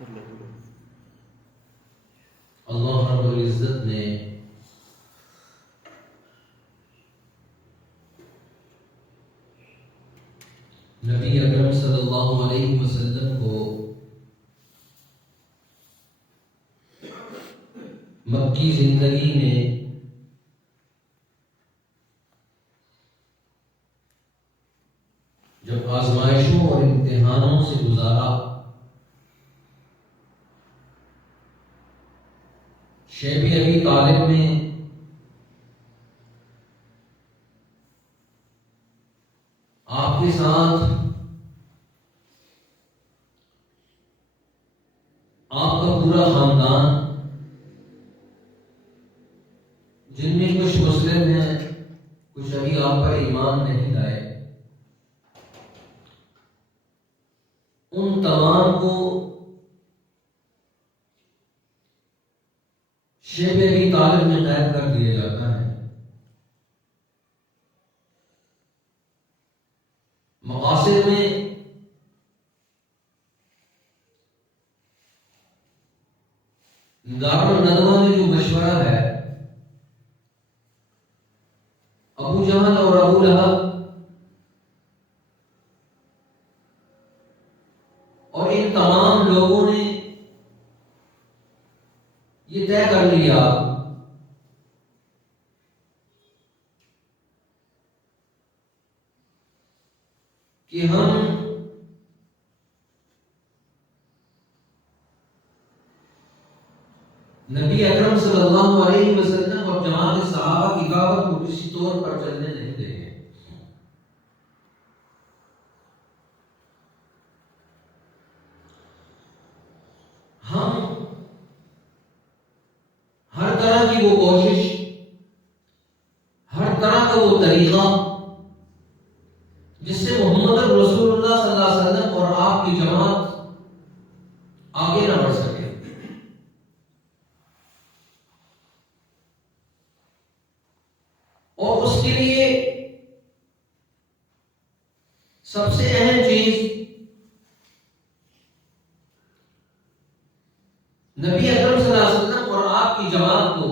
اللہ رب العزت نے نبی اکرم صلی اللہ علیہ وسلم کو مکی زندگی میں جب آزمائشوں اور امتحانوں سے گزارا، شیب ابی طالب میں آپ کے ساتھ آپ کا پورا خاندان، جن میں کچھ مسلم ہیں، کچھ ابھی آپ پر ایمان نہیں لائے، ان تمام کو شیب ابی طالب میں قید کر دیا جاتا ہے۔ مقاصد میں دارالندوہ میں جو مشورہ ہے، ابو جہل اور ابو لہب اور ان تمام لوگوں نے یہ طے کر لیا کہ ہم نبی اکرم صلی اللہ علیہ وسلم اور جماعت صحابہ کی دعوت کو کسی طور پر چلنے نہیں دیں گے۔ ہم ہر طرح کی وہ کوشش، ہر طرح کا وہ طریقہ جس سے محمد رسول اللہ صلی اللہ علیہ وسلم اور آپ کی جماعت آگے نہ بڑھ سکے، اور اس کے لیے سب سے اہم چیز نبی اکرم صلی اللہ علیہ وسلم اور آپ کی جماعت کو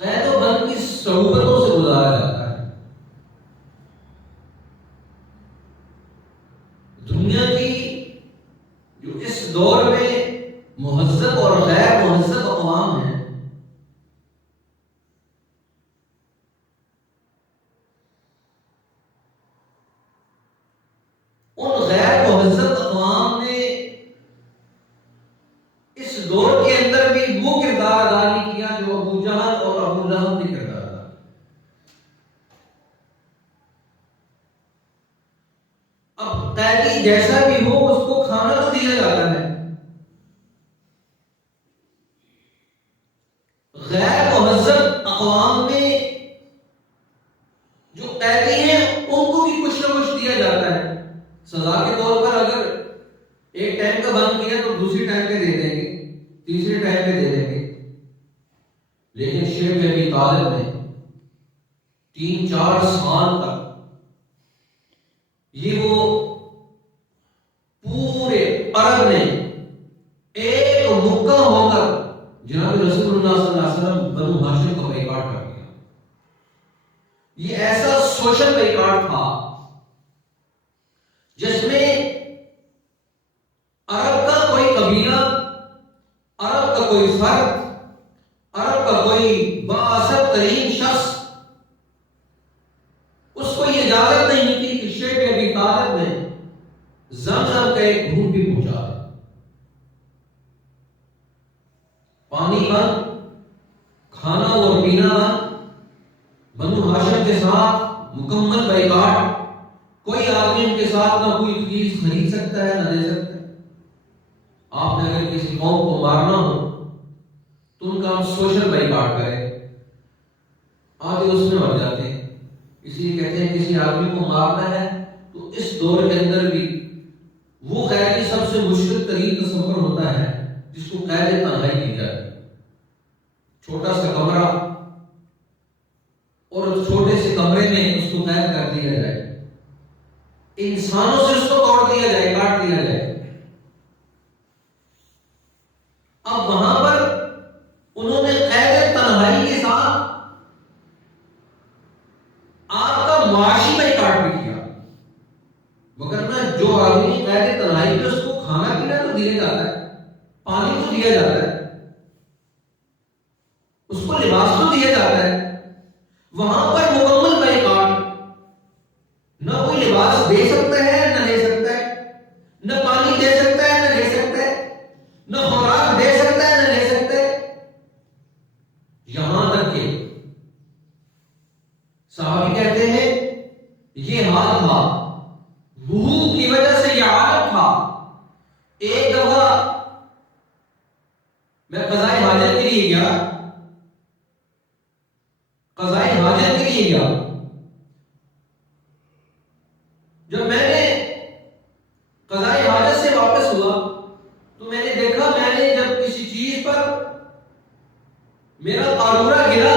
قید و بند کی صعوبتوں سے گزارا جاتا ہے۔ دنیا کی جو اس دور میں مہذب اور غیر مہذب اقوام ہیں، ان غیر مہذب اقوام نے اس دور کے اندر بھی وہ کردار ادا نہیں کیا جو ابو جہل اور ابو لہب نے کردار ادا کیا۔ اب قیدی جیسا بھی ہو اس کو کھانا تو دیا جاتا ہے، غیر مہذب اقوام میں جو قیدی ہیں ان کو بھی کچھ نہ کچھ دیا جاتا ہے۔ سزا کے طور پر اگر ایک ٹائم کا بند کیا تو دوسری ٹائم پہ دے دیں گے، تیسرے ٹائم پہ دے دیں گے، لیکن شیب ابی طالب نے 3-4 سال تک یہ وہ پورے عرب میں ایک مکہ ہو کر جناب رسول اللہ صلی اللہ علیہ وسلم بنو ہاشم کا بائیکاٹ کر دیا۔ یہ ایسا سوشل بائیکاٹ تھا جس میں عرب کا کوئی قبیلہ، عرب کا کوئی فرد، عرب کا کوئی بااثر ترین شخص، اس کو یہ اجازت نہیں تھی کہ شیب ابی طالب نے زمزم کا ایک گھونٹ بھی پہنچا دے۔ پانی بند، کھانا اور پینا بند، بنو ہاشم کے ساتھ مکمل بائیکاٹ، کوئی آدمی ان کے ساتھ نہ کوئی چیز خرید سکتا ہے نہ دے سکتا ہے۔ آپ نے اگر کسی قوم کو مارنا ہو تو ان کا ہم سوشل بائیکاٹ کریں، آدھے اس میں مر جاتے ہیں۔ اس لیے کہتے ہیں کسی آدمی کو مارنا ہے تو اس دور کے اندر بھی وہ قیدی سب سے مشکل ترین تصور ہوتا ہے جس کو قید تنہائی کی جاتی ہے۔ چھوٹا سا کمرہ اور اس چھوٹے سے کمرے میں اس کو قید کر دیا جائے، انسانوں سے اس کو توڑ دیا جائے، کاٹ دیا جو آدمی قید تنہائی میں، اس کو کھانا پینا تو دیا جاتا ہے، پانی تو دیا جاتا ہے، اس کو لباس تو دیا جاتا ہے، وہاں پر مکمل بائیکاٹ، نہ کوئی لباس دے سکتا ہے نہ لے سکتا ہے، نہ پانی دے سکتا ہے نہ لے سکتا ہے، نہ خوراک دے سکتا ہے نہ لے سکتا ہے، یہاں تک کہ صحابی کہتے ہیں یہ حال تھا، بھوک کی وجہ سے یہ عالم تھا۔ ایک دفعہ میں قضائے حاجت کے لیے گیا، قضائے حاجت کے لیے گیا، جب میں نے قضائے حاجت سے واپس ہوا تو میں نے دیکھا، میں نے جب کسی چیز پر میرا قارورہ گرا،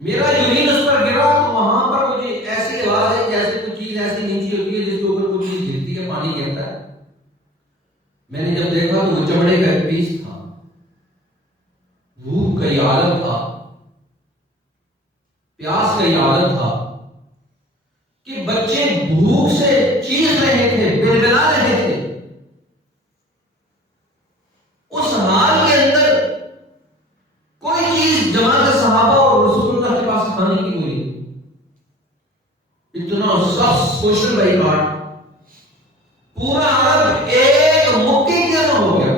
میرا یورین اس پر گرا، تو وہاں پر مجھے ایسی آواز ہے جیسے کوئی چیز ایسی نیچے ہوتی ہے جس کے اوپر کوئی چیز گرتی ہے، پانی گرتا ہے۔ میں نے جب دیکھا تو وہ چمڑے کا ایک پیس تھا، بھوک کا یہ عالم تھا، پیاس کا یہ عالم تھا کہ بچے بھوک سے چیخ رہے تھے، بلبلا رہے تھے۔ اس حال کے اندر کوئی چیز جماعت صحابہ اور رسول اللہ کے پاس کھانے کی کوئی نہیں، اتنا سخت سوشل بائیکاٹ، پورا عرب ایک مکے کے اندر ہو گیا،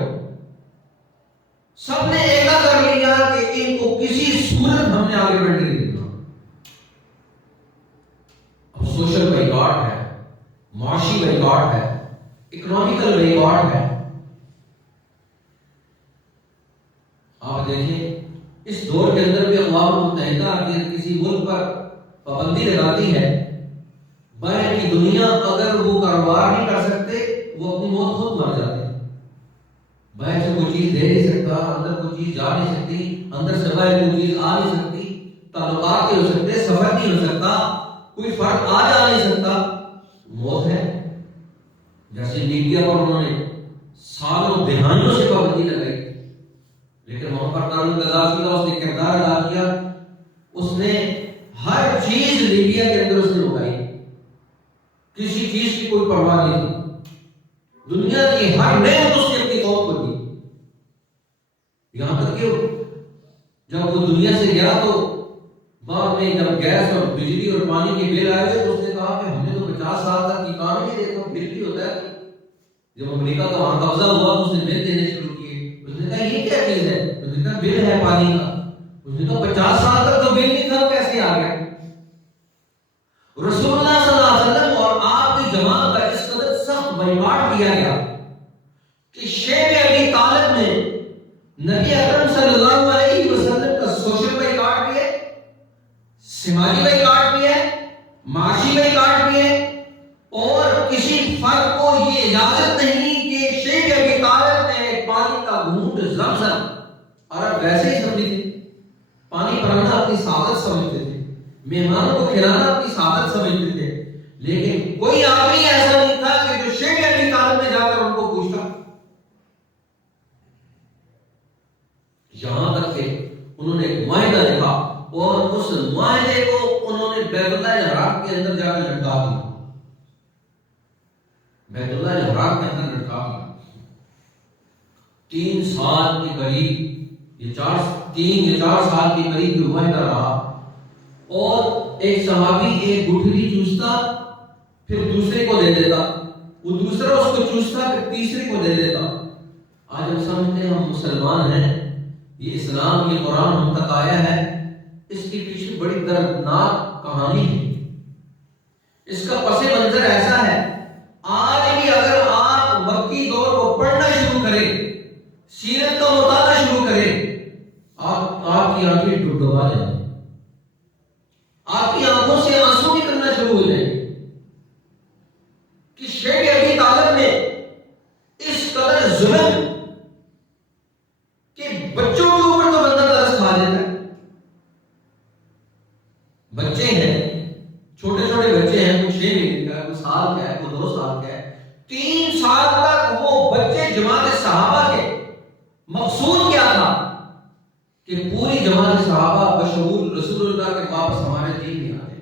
سب نے ایسا کر لیا کہ ان کو کسی صورت ہم نے آگے بڑھنے نہیں دینا۔ اب سوشل بائیکاٹ ہے، معاشی بائیکاٹ ہے، اکنامیکل بائیکاٹ ہے۔ آپ دیکھیں اس دور کے اندر بھی اقوام متحدہ کسی ملک پر پابندی لگاتی ہے، باہر کی دنیا اگر وہ کاروبار نہیں کر سکتے وہ اپنی موت خود مر جاتے ہیں۔ باہر سے کوئی چیز دے نہیں سکتا، اندر کوئی چیز جا نہیں سکتی، اندر سے باہر کوئی چیز آ نہیں سکتی، تعلقات نہیں ہو سکتے، سفر نہیں ہو سکتا، کوئی فرق آ جا نہیں سکتا، موت ہے۔ جیسے لیبیا پر انہوں نے سالوں دہائیوں سے پابندی لگائی، لیکن محمد غدافی کا اس نے کردار ادا کیا، اس نے ہر چیز لیبیا کے اندر اس نے اگائی، کسی چیز کی کوئی پرواہ نہیں تھی، دنیا کی ہر نعمت اس نے اپنی قوم کو دی، یہاں تک کہ جب وہ دنیا سے گیا تو بعد میں جب گیس اور بجلی اور پانی کے بل آئے تو اس نے کہا کہ ہم نے تو 50 سال تک یہ کام نہیں دیکھا، بل بھی ہوتا ہے۔ جب امریکہ کا وہاں قبضہ ہوا تو اس نے بل دینے شروع کیے، اس نے کہا یہ کیا چیز ہے؟ اس نے کہا بل ہے پانی کا۔ اس نے کہا 50 سال تک تو بل نہیں تھا، کیسے آ گیا؟ رسول اللہ صلی اللہ علیہ وسلم اور آپ کی جماعت کا اس قدر سخت بائیکاٹ کیا گیا کہ شیب ابی طالب نے نبی اکرم صلی اللہ علیہ وسلم کا سوشل بائیکاٹ بھی ہے، سماجی بائیکاٹ بھی ہے، معاشی بائیکاٹ بھی ہے، اور کسی فرد کو یہ اجازت نہیں کہ شیب ابی طالب نے پانی کا گھونٹ زمزم، عرب ویسے ہی سمجھتے تھے، پانی پرانا اپنی سعادت سمجھتے تھے، مہمانوں کو کھلانا اپنی سعادت سمجھتے تھے، لیکن کوئی آدمی ایسا نہیں تھا کہ جو شیب ابی طالب میں جا کر ان کو پوچھتا۔ یہاں تک کہ انہوں نے ایک معاہدہ لکھا اور اس معاہدے کو انہوں نے بیت اللہ الحرام کے اندر جا کر لٹکا دیا، بیت اللہ الحرام کے اندر لٹکا دیا۔ 3 سال کے قریب، یہ 3 یا 4 سال کے قریب یہ معاہدہ رہا، اور ایک صحابی ایک گٹھلی چوستا پھر دوسرے کو دے دیتا، وہ دوسرا اس کو چوستا پھر تیسرے کو دے دیتا۔ آج ہم سمجھتے ہیں ہم مسلمان ہیں، یہ اسلام، یہ قرآن ہم تک آیا ہے، اس کے پیچھے بڑی دردناک کہانی ہے۔ اس کا پس منظر ایسا ہے، آج بھی اگر آپ مکی دور کو پڑھنا شروع کریں، سیرت کا مطالعہ شروع کریں، آپ کی آنکھیں ڈبڈبا جائیں، آپ کی آنکھوں سے آنسو نکلنا شروع ہو جائیں کہ شیب ابی طالب نے اس قدر ظلم کہ بچوں کے اوپر تو بندہ ترس کھا لیتا ہے، بچے ہیں، چھوٹے چھوٹے بچے ہیں، کوئی 6 مہینے کا ہے، کوئی سال کا ہے، کوئی 2 سال کا ہے، 3 سال تک وہ بچے جماعت صحابہ کے مقصود کیا تھا کہ پوری جماعت صحابہ بشمول رسول اللہ کے واپس ہمارے دین میں آ جائے،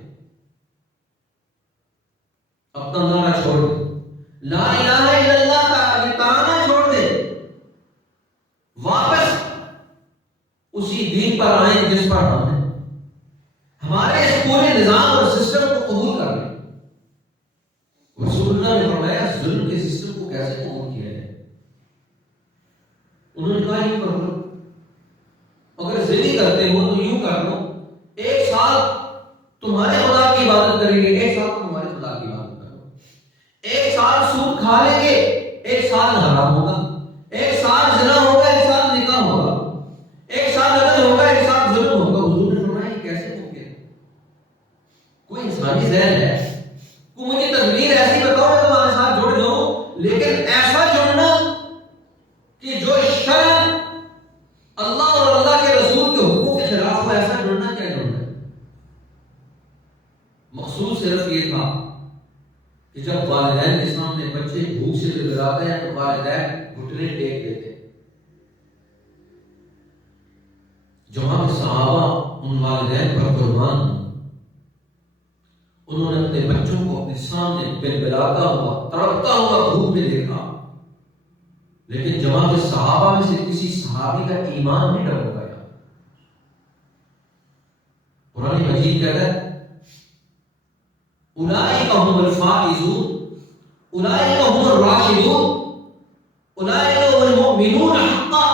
اپنا نعرہ چھوڑ لا الہ الا اللہ کا یہ ترانا چھوڑ دے، واپس اسی دین پر آئیں جس پر ہم ہیں، ہمارے اس پورے نظام اور سسٹم کو قبول کر لیں۔ رسول اللہ نے فرمایا ظلم کے سسٹم کو کیسے قبول کیا جائے؟ انہوں نے کہا یوں کر لو، اگر ضدی کرتے ہو تو یوں کر لو، ایک سال تمہارے خدا کی عبادت کریں گے، ایک سال تمہارے خدا کی عبادت کرو، ایک سال سود کھا لیں گے، ایک سال حرام ہوگا، ایک سال زنا ہوگا، ایک سال نکاح ہوگا، ایک سال عدل ہوگا، ایک سال ظلم ہوگا۔ حضور نے فرمایا یہ کیسے ممکن ہے؟ کوئی انسانی ذہن ہے؟ کوئی مجھے تصویر ایسی بتاؤ میں تمہارے ساتھ جڑ جاؤں، لیکن ایسا جڑنا کہ جو شرع اللہ اور اللہ کے رسول کے حقوق کے خلاف ہو، ایسا جڑنا کیا جڑنا ہے؟ مقصود صرف یہ تھا کہ جب والدین کے سامنے بچے بھوک سے گزراتے ہیں تو والدین گھٹنے ٹیک دیتے۔ جہاں کے صحابہ ان والدین پر قربان، انہوں نے اپنے بچوں کو اپنے سامنے بلبلاتا ہوا تڑپتا ہوا بھوک میں دیکھا، لیکن جماعت صحابہ میں سے کسی صحابی کا ایمان نہیں ڈر گیا۔ قرآن مجید کہتا ہے اولئک هم الفائزون، اولئک هم الراشدون، اولئک هم المؤمنون حقا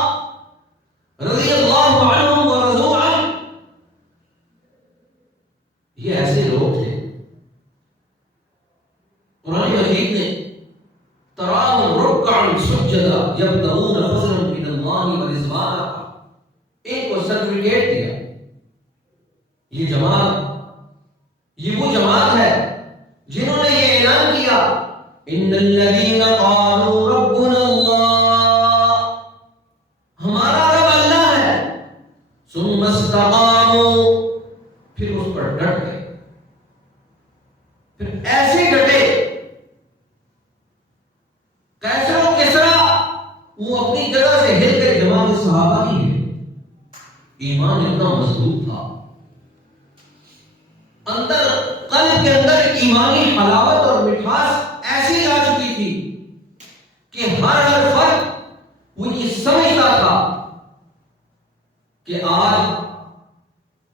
رضی اللہ عنہم ورضوا عنہ۔ یہ ایسے لوگ تھے، قرآن مجید نے تراہم رکعا سجدا یبتغون فضلا من اللہ ورضوانا، ان کو سرٹیفکیٹ دیا۔ یہ جماعت، یہ وہ جماعت ہے جنہوں نے یہ اعلان کیا ان الذین قالوا ربنا اللہ، ہمارا رب اللہ ہے، ثم استقاموا، پھر اس پر ڈٹ گئے، پھر ایسے ڈٹے کیسر و کسرا وہ اپنی جگہ سے ہل کے جماعت صحابہ ہی ہے۔ ایمان اتنا مضبوط تھا، اندر قلب کے اندر ایمانی حلاوت اور مٹھاس ایسی آ چکی تھی کہ ہر فرد وہ یہ سمجھتا تھا کہ آج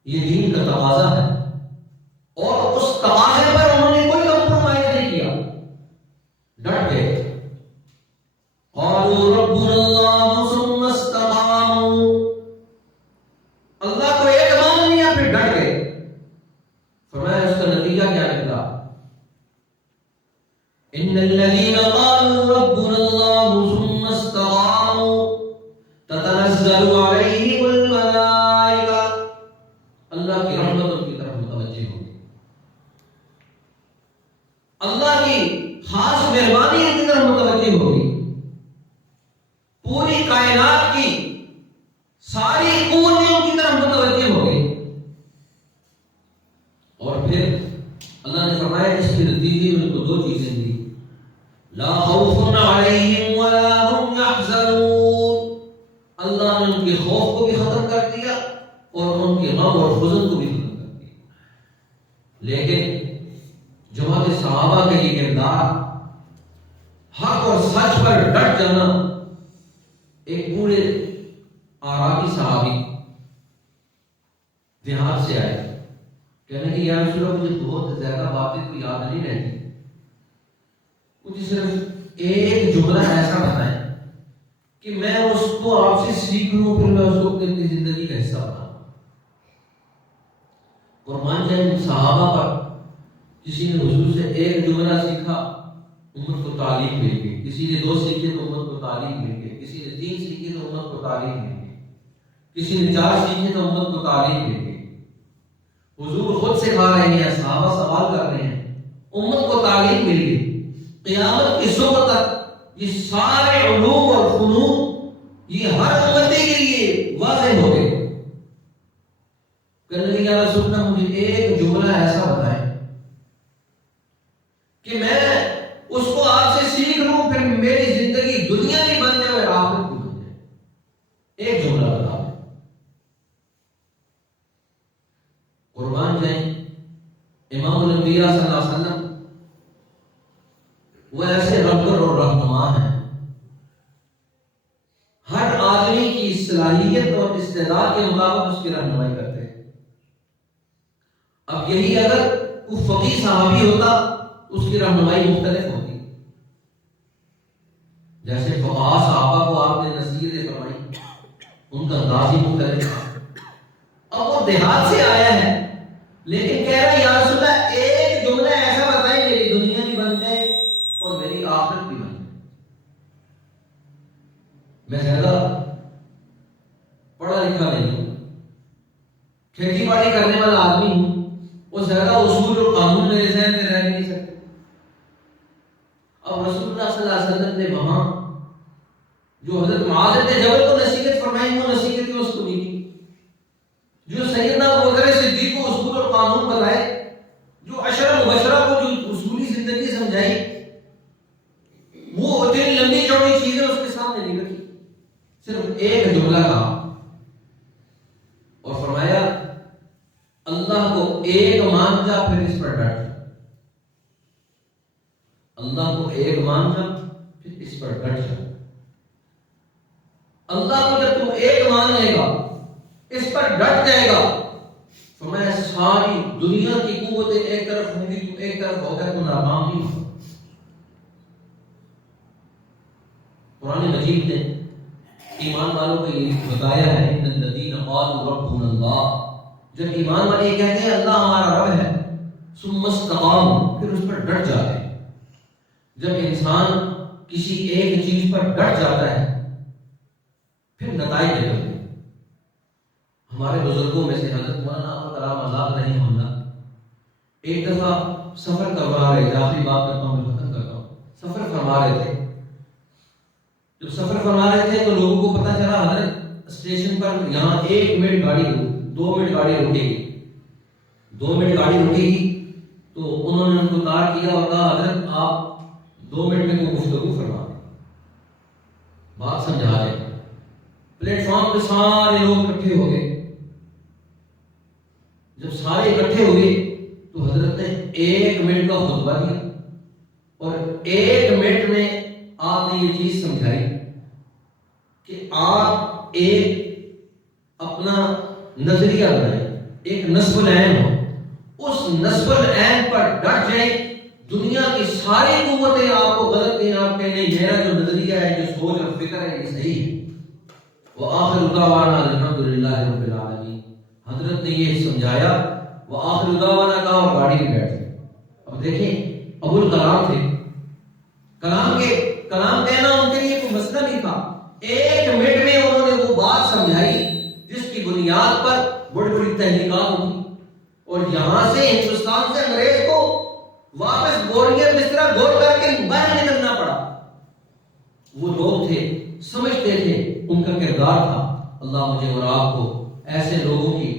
یہ دین کا تقاضا ہے، اور اس تقاضے پر انہوں نے کوئی کمپرومائز نہیں کیا، ڈٹ گئے۔ قالوا ربنا اللہ ثم استقاموا، اللہ کو ایک مان لیا پھر ڈٹ گئے۔ فرمایا اس کا نتیجہ کیا نکلا؟ ان الذين قالوا ربنا الله ثم استقاموا تتنزل عليهم الملائكة، اللہ کی رحمت ان کی طرف متوجہ ہوگی، اللہ کی خاص مہربانی ان کی طرف متوجہ ہوگی، پوری کائنات کی ساری قوتیں ان کی طرف متوجہ ہوگی، اور پھر اللہ نے فرمایا اس کے نتیجے میں ان کو دو چیزیں دی، لا خوف علیہم ولا هم يحزنون، اللہ نے ان کے خوف کو بھی ختم کر دیا اور ان کے غم اور حزن کو بھی ختم کر دیا۔ لیکن جماعت صحابہ کا یہ کردار، حق اور سچ پر ڈٹ جانا، ایک بوڑھے عربی صحابی دیہات سے آئے، کہنے کہ یا رسول اللہ مجھے بہت زیادہ باتیں تو یاد نہیں رہتی، مجھے صرف ایک جملہ ایسا بتائیں کہ میں اس کو آپ سے سیکھ لوں، پھر میں اس کو اپنی زندگی کا حصہ بناؤں۔ قربان جائیں صحابہ پر کسی نے حضور سے ایک جملہ سیکھا، امت کو تعلیم مل گئی، کسی نے 2 سیکھے تو امت کو تعلیم مل گئی، کسی نے 3 سیکھے تو امت کو تعلیم مل گئی، کسی نے 4 سیکھے تو امت کو تعلیم مل گئی۔ حضور خود سکھا رہے ہیں، صحابہ سوال کر رہے ہیں، امت کو تعلیم مل گئی، قیامت کی صبح تک یہ سارے علوم اور فنون یہ ہر امتی کے لیے واضح ہو گئے۔ کہنے لگے یا رسول اللہ مجھے ایک جملہ ایسا بتائیں کہ میں اس کو آپ سے سیکھ لوں، پھر میری زندگی دنیا کی بن جائے اور آخرت کی بن جائے، ایک جملہ بتا دیں۔ قربان جائیں امام الانبیاء صلی اللہ علیہ وسلم وہ ایسے رہبر اور رہنما ہیں. ہر آدمی کی صلاحیت اور استعداد کے مطابق اس کی رہنمائی کرتے ہیں. اب یہی اگر کوئی فقیہ صحابی ہوتا اس کی رہنمائی مختلف ہوتی. جیسے فقہاء صحابہ کو آپ نے نصیحتیں فرمائی، ان کا انداز ہی مختلف تھا. اب وہ دیہات سے آیا ہے لیکن کہہ رہا ہے یا رسول اللہ ایک جملہ ایسا بتائیں میری دنیا بھی بن جائے اور میری آخرت بھی بن جائے. میں زیادہ پڑھا لکھا نہیں ہوں، کھیتی باڑی کرنے والا آدمی ہوں، اور زیادہ اصول اور قانون میرے ذہن میں رہ نہیں سکتے. اب رسول اللہ صلی اللہ علیہ وسلم نے وہاں جو حضرت معاذ بن جبل کو نصیحت فرمائی وہ نصیحت اس کو نہیں کی. جو سیدنا ابوبکر صدیق کو اصول اور قانون بتائے، جو عشرہ مبشرہ کو جو اصولی زندگی سمجھائی، وہ اتنی لمبی چوڑی چیزیں اس کے سامنے نہیں رکھی. صرف ایک جملہ کہا اور فرمایا اللہ کو ایک مان جا پھر اس پر ڈٹ جا. اللہ کو ایک مان جا پھر اس پر ڈٹ جا. اللہ کو جب تم ایک مان لے گا، اس پر ڈٹ جائے گا، فرمایا ساری دنیا کی قوتیں ایک طرف ہوں گی، تم ایک طرف ہو کر تم ناکام نہیں ہو. قرآن مجید نے ایمان والوں کو یہ بتایا ہے ان الذین قالوا ربنا اللہ. جب ایمان والے یہ کہتے ہیں اللہ ہمارا رب ہے، ثم استقاموا، پھر اس پر ڈٹ جاتے ہیں. جب انسان کسی ایک چیز پر ڈٹ جاتا ہے پھر نتائج نکلتے ہیں. ہمارے بزرگوں میں سے حضرت مولانا احمد کرام آزاد رحمہ اللہ ایک دفعہ سفر کروا رہے تھے. آخری بات کرتا ہوں، میں ختم کرتا ہوں. سفر فرما رہے تھے. جب سفر فرما رہے تھے تو لوگوں کو پتہ چلا حضرت اسٹیشن پر یہاں 1 منٹ گاڑی 2 منٹ گاڑی رکے گی، 2 منٹ گاڑی رکے گی. تو انہوں نے ان کو تار کیا اور کہا حضرت آپ 2 منٹ میں کوئی گفتگو فرما دیں، بات سمجھا دیں. پلیٹ فارم پہ سارے لوگ اکٹھے ہو گئے. جب سارے اکٹھے ہوئے تو حضرت نے 1 منٹ کا خطبہ دیا اور 1 منٹ میں آپ نے یہ چیز سمجھائی کہ آپ ایک اپنا نظریہ بنائیں، ایک نصب العین ہو، اس نصب العین پر ڈٹ جائیں. دنیا کی ساری قوتیں آپ کو غلط کہیں، آپ کہیں نہیں میرا جو نظریہ ہے، جو سوچ اور فکر ہے یہ صحیح ہے. وآخر دعوانا الحمدللہ رب العالمین. حضرت نے یہ سمجھایا، وآخر دعوانا کہا اور گاڑی میں بیٹھ گئے. اب دیکھیں ابو الکلام تھے، کلام کہنا ان کے لیے کوئی مسئلہ نہیں تھا. 1 منٹ میں انہوں نے وہ بات سمجھائی جس کی بنیاد پر بڑی بڑی تحقیقات ہوئی. اور یہاں سے ہندوستان سے انگریز کو واپس بوریاں بستر گول کر کے باہر نکلنا پڑا. وہ لوگ تھے، سمجھتے تھے، ان کا کردار تھا. اللہ مجھے اور آپ کو ایسے لوگوں کی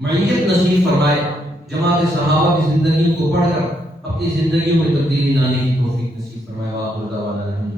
معیت نصیب فرمائے، جماعت صحابہ کی زندگیوں کو پڑھ کر اپنی زندگیوں میں تبدیلی لانے کی توفیق نصیب فرمائے. وآخر دعوانا الحمدللہ.